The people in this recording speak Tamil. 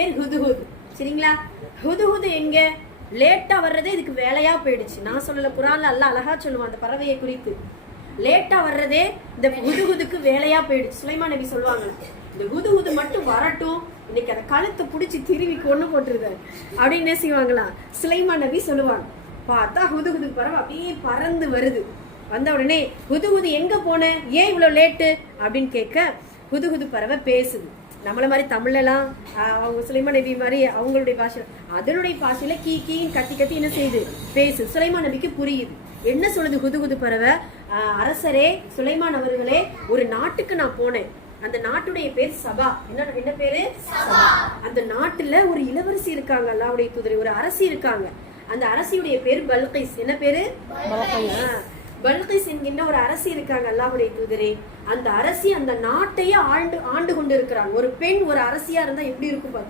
பேர் ஹுதுஹுது. சரிங்களா? ஹுதுஹுது எங்க லேட்டா வர்றதே இதுக்கு வேலையா போயிடுச்சு. நான் சொல்லல, குரான்ல அல்லாஹ் அழகா சொல்லுவான் அந்த பறவையை குறித்து. லேட்டா வர்றதே இந்த ஹுதுஹுதுக்கு வேலையா போயிடுச்சு. சுலைமான் நபி சொல்லுவாங்க, இந்த ஹுதுஹுது மட்டும் வரட்டும், இன்னைக்கு அதை கழுத்தை பிடிச்சி திருவி கொண்டு போட்டுருக்காரு அப்படின்னு என்ன செய்வாங்களாம் சுலைமான் நபி சொல்லுவாங்க. பார்த்தா ஹுதுஹுது பறவை அப்படியே பறந்து வருது. வந்த உடனே ஹுதுஹுது எங்க போன, ஏன் இவ்வளவு லேட்டு அப்படின்னு கேட்க ஹுதுஹுது பறவை பேசுது. நம்மள மாதிரி தமிழ்லாம் அவங்க சுலைமான் நபி மாதிரி அவங்களுடைய பாஷை, அதனுடைய பாஷையில கீ கீன்னு கத்தி கத்தி என்ன செய்யுது, பேசு. சுலைமான் நபிக்கு புரியுது. என்ன சொல்லுது ஹுதுஹுது பறவை, அரசரே சுலைமான் அவர்களே, ஒரு நாட்டுக்கு நான் போனேன். அந்த நாட்டுடைய பேர் சபா. என்ன பேரு? சபா. அந்த நாட்டுல ஒரு இளவரசி இருக்காங்க, அல்லாஹ்வுடைய தூதரே, ஒரு அரசி இருக்காங்க. அந்த அரசியுடைய பேர் பல்கிஸ். என்ன பேரு? பல்கிஸ் என்கின்ற ஒரு அரசி இருக்காங்க, அல்லாஹ்வுடைய தூதரே. அந்த அரசி அந்த நாட்டையே ஆண்டு கொண்டு இருக்கிறாங்க. ஒரு பெண் ஒரு அரசியா இருந்தா எப்படி இருக்கும்?